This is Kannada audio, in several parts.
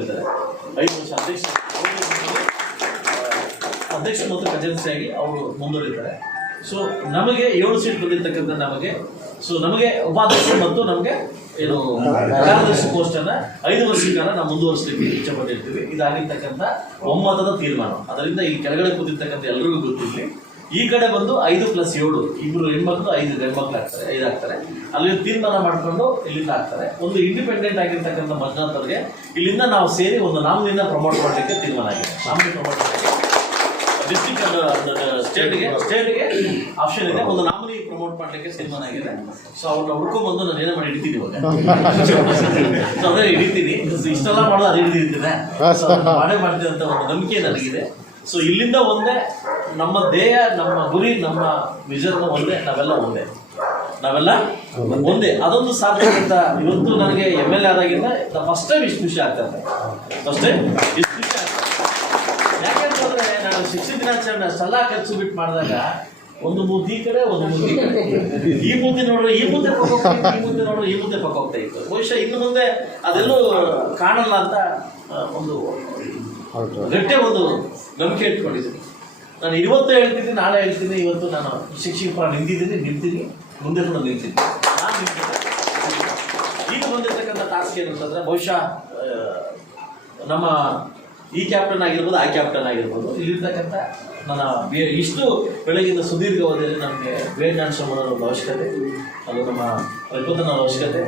ಮುಂದುವರಿತಾರೆ. 5 ವರ್ಷ ಅಧ್ಯಕ್ಷ ಮತ್ತು ಖಜಾನ್ಸಿಯಾಗಿ ಅವರು ಮುಂದುವರಿತಾರೆ. ಸೊ ನಮಗೆ 7 ಸೀಟ್ ಬಂದಿರ್ತಕ್ಕಂಥ ನಮಗೆ ಉಪಾಧ್ಯಕ್ಷ ಮತ್ತು ನಮಗೆ ಏನು ಕಾರ್ಯದರ್ಶಿ ಪೋಸ್ಟ್ ಅನ್ನ 5 ವರ್ಷದ ಕಾಲ ನಾವು ಮುಂದುವರಿಸಲಿಕ್ಕೆ ಇಚ್ಛೆ ಪಟ್ಟಿರ್ತೀವಿ. ಇದಾಗಿರ್ತಕ್ಕಂಥ ಒಮ್ಮತದ ತೀರ್ಮಾನ. ಅದರಿಂದ ಈ ಕೆಳಗಡೆ ಕೂತಿರ್ತಕ್ಕಂಥ ಎಲ್ಲರಿಗೂ ಗೊತ್ತಿರಲಿ, ಈ ಕಡೆ ಬಂದು 5+7 2 ಹೆಣ್ಮಕ್ಳು 5 ಗಂಡ್ಮಕ್ಳು ಆಗ್ತಾರೆ, 5 ಆಗ್ತಾರೆ. ಅಲ್ಲಿ ತೀರ್ಮಾನ ಮಾಡಿಕೊಂಡು ಇಲ್ಲಿಂದ ಆಗ್ತಾರೆ. ಒಂದು ಇಂಡಿಪೆಂಡೆಂಟ್ ಆಗಿರ್ತಕ್ಕಂಥ ಮಂಜುನಾಥ್ಗೆ ಇಲ್ಲಿಂದ ನಾವು ಸೇರಿ ಒಂದು ನಾಮಿನಿನ ಪ್ರಮೋಟ್ ಮಾಡಲಿಕ್ಕೆ ತೀರ್ಮಾನ ಆಗಿದೆ. ನಾಮಿನಿ ಪ್ರಮೋಟ್ ಮಾಡಲಿಕ್ಕೆ ಡಿಸ್ಟ್ರಿಕ್ಟ್ ಸ್ಟೇಟ್ಗೆ ಆಪ್ಷನ್ ಇದೆ. ಒಂದು ನಾಮಿನಿ ಪ್ರಮೋಟ್ ಮಾಡಲಿಕ್ಕೆ ತೀರ್ಮಾನ ಆಗಿದೆ. ಸೊ ಅವ್ರನ್ನ ಹುಡ್ಕೊಂಡ್ಬಂದು ನಾನು ಏನೇ ಮಾಡಿ ಹಿಡಿತೀನಿ ಇವಾಗ. ಅದೇ ಹಿಡಿತೀನಿ, ಇಷ್ಟೆಲ್ಲ ಮಾಡೋದು ಅದು ಹಿಡಿದಿರ್ತೀನಿ, ಮಾಡೇ ಮಾಡ್ತೀನಿ ಅಂತ ಒಂದು ನಂಬಿಕೆ ನನಗಿದೆ. ಸೊ ಇಲ್ಲಿಂದ ಒಂದೇ ನಮ್ಮ ಧ್ಯೇಯ, ನಮ್ಮ ಗುರಿ, ನಮ್ಮ ವಿಷನ್ ಒಂದೇ, ನಾವೆಲ್ಲ ಒಂದೇ. ಅದೊಂದು ಸಾಧ್ಯತೆ. ಇವತ್ತು ನನಗೆ MLA ಆದಾಗಿಂದ ಫಸ್ಟ್ ಟೈಮ್ ಇಷ್ಟು ಖುಷಿ ಆಗ್ತದೆ. ಯಾಕೆಂತಂದ್ರೆ ನಾನು ಶಿಕ್ಷಣ ದಿನಾಚರಣೆ ಅಷ್ಟೆಲ್ಲ ಖರ್ಚು ಬಿಟ್ಟು ಮಾಡಿದಾಗ ಒಂದು ಮೂತಿ ಈ ಕಡೆ, ಒಂದು ಮೂತಿ ಈ ಮೂತಿ ನೋಡ್ರೆ ಈ ಮುದ್ದೆ ಪಕ್ಕ, ಈ ಮುದ್ದೆ ನೋಡ್ರೆ ಈ ಮುದ್ದೆ ಪಕ್ಕ ಹೋಗ್ತಾ ಇತ್ತು. ಬಹುಶಃ ಇನ್ನು ಮುಂದೆ ಅದೆಲ್ಲೂ ಕಾಣಲ್ಲ ಅಂತ ಒಂದು ಗಟ್ಟೆ ಒಂದು ನಂಬಿಕೆ ಇಟ್ಕೊಂಡಿದ್ದೀನಿ. ನಾನು ಇವತ್ತು ಹೇಳ್ತೀನಿ, ನಾಳೆ ಹೇಳ್ತೀನಿ. ಇವತ್ತು ನಾನು ಶಿಕ್ಷಕ ಪರ ನಿಂತೀನಿ, ಮುಂದೆ ಕೂಡ ನಿಲ್ತೀನಿ. ಈಗ ಬಂದಿರ್ತಕ್ಕಂಥ ಟಾಸ್ಕ್ ಏನಂತಂದ್ರೆ, ಬಹುಶಃ ನಮ್ಮ ಈ ಕ್ಯಾಪ್ಟನ್ ಆಗಿರ್ಬೋದು, ಆ ಕ್ಯಾಪ್ಟನ್ ಆಗಿರ್ಬೋದು, ಇಲ್ಲಿರ್ತಕ್ಕಂಥ ನನ್ನ ಇಷ್ಟು ಬೆಳಗಿನ ಸುದೀರ್ಘ ಅವಧಿಯಲ್ಲಿ ನಮಗೆ ವೇದಾಂಶಮರ ಅವಶ್ಯಕತೆ, ಅದು ನಮ್ಮ ಪ್ರಚೋದನ ಅವಶ್ಯಕತೆ,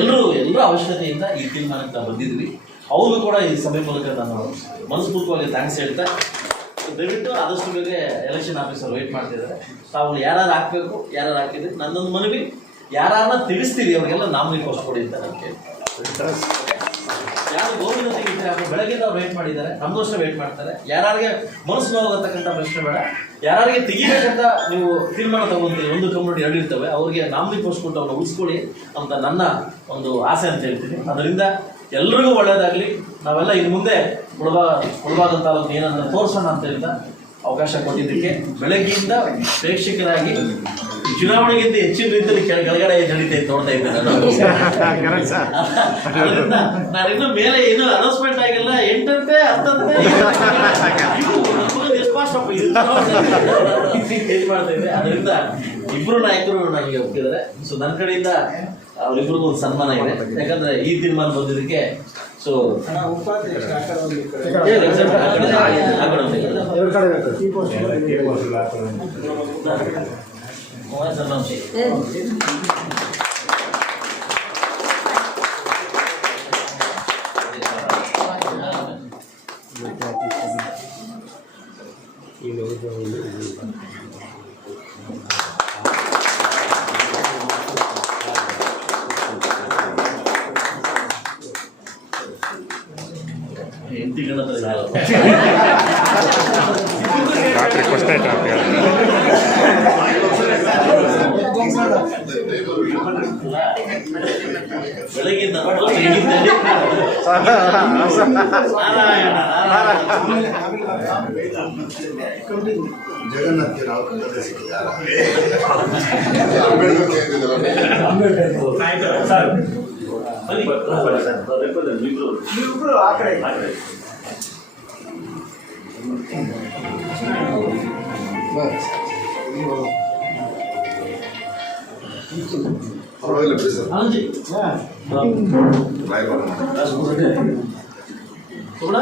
ಎಲ್ಲರ ಅವಶ್ಯಕತೆಯಿಂದ ಈ ತೀರ್ಮಾನಕ್ಕೆ ನಾವು ಬಂದಿದ್ವಿ. ಅವ್ರಿಗೂ ಕೂಡ ಈ ಸಭೆ ಮೂಲಕ ನಾನು ಮನಸ್ಫೂರ್ತಿಯಾಗಿ ಥ್ಯಾಂಕ್ಸ್ ಹೇಳ್ತಾ, ದಯವಿಟ್ಟು ಆದಷ್ಟು ಬೇಗ ಎಲೆಕ್ಷನ್ ಆಫೀಸರ್ ವೇಟ್ ಮಾಡ್ತಿದ್ದಾರೆ. ತಾವು ಯಾರು ಹಾಕಬೇಕು, ಯಾರು ಹಾಕಿದ್ರೆ ನನ್ನೊಂದು ಮನವಿ, ಯಾರನ್ನ ತಿಳಿಸ್ತೀರಿ ಅವ್ರಿಗೆಲ್ಲ ನಾಮಿನಿ ಪೋಸ್ಟ್ ಕೊಡಿ ಅಂತ ನಾನು ಕೇಳಿ. ಯಾರು ಗೋವಿಂದ ತೆಗಿತಾರೆ ಅವರು ಬೆಳಗ್ಗೆಯಿಂದ ಅವ್ರು ವೇಟ್ ಮಾಡಿದ್ದಾರೆ, ನಮ್ಗೋಸ್ಕರ ವೇಟ್ ಮಾಡ್ತಾರೆ. ಯಾರಿಗೆ ಮನಸ್ಸು ನೋವಾಗತಕ್ಕಂಥ ಪ್ರಶ್ನೆ ಬೇಡ, ಯಾರಿಗೆ ತೆಗಿಬೇಕಂತ ನೀವು ತೀರ್ಮಾನ ತಗೊಂತೀರಿ, ಒಂದು ಕಮ್ಯುನಿಟಿ 2 ಇರ್ತವೆ, ಅವ್ರಿಗೆ ನಾಮಿನಿ ಪೋಸ್ಟ್ ಕೊಟ್ಟು ಅವ್ರನ್ನ ಉಳಿಸ್ಕೊಳ್ಳಿ ಅಂತ ನನ್ನ ಒಂದು ಆಸೆ ಅಂತ ಹೇಳ್ತೀನಿ. ಅದರಿಂದ ಎಲ್ರಿಗೂ ಒಳ್ಳೇದಾಗಲಿ. ನಾವೆಲ್ಲ ಇನ್ನು ಮುಂದೆ ಮುಳಬಾಗ ತಾಲೂಕು ಏನಂತ ತೋರಿಸೋಣ ಅಂತ ಹೇಳ್ತಾ ಅವಕಾಶ ಕೊಟ್ಟಿದ್ದಕ್ಕೆ ಬೆಳಗ್ಗೆಯಿಂದ ಪ್ರೇಕ್ಷಕರಾಗಿ ಚುನಾವಣೆಗಿಂತ ಹೆಚ್ಚಿನ ರೀತಿಯಲ್ಲಿ ಕೆಳಗಡೆ ನಡೀತಾ ನೋಡ್ತಾ ಇದ್ದೇನೆ. ನಾನಿನ್ನು ಮೇಲೆ ಏನು ಅನೌನ್ಸ್ಮೆಂಟ್ ಆಗಿಲ್ಲ, 8ಅಂತೆ 10ಅಂತೆ ಏನ್ ಮಾಡ್ತಾ ಇದ್ದೆ. ಅದರಿಂದ ಇಬ್ರು ನಾಯಕರು ನನಗೆ ಒಪ್ಪಿದ್ದಾರೆ. ಸೊ ನನ್ನ ಕಡೆಯಿಂದ ಅವರಿಬ್ರಿಗೂ ಒಂದು ಸನ್ಮಾನ ಇದೆ. ಯಾಕಂದ್ರೆ ಈ ತೀರ್ಮಾನ ಬಂದಿದ್ದಕ್ಕೆ. ಸೊ ಬೆಳಗಿಂದ ಜಗನ್ನಾಥ್ ಪರವಾಗಿಲ್ಲ ಬಿಡಿ ಸರ್. ಕೂಡ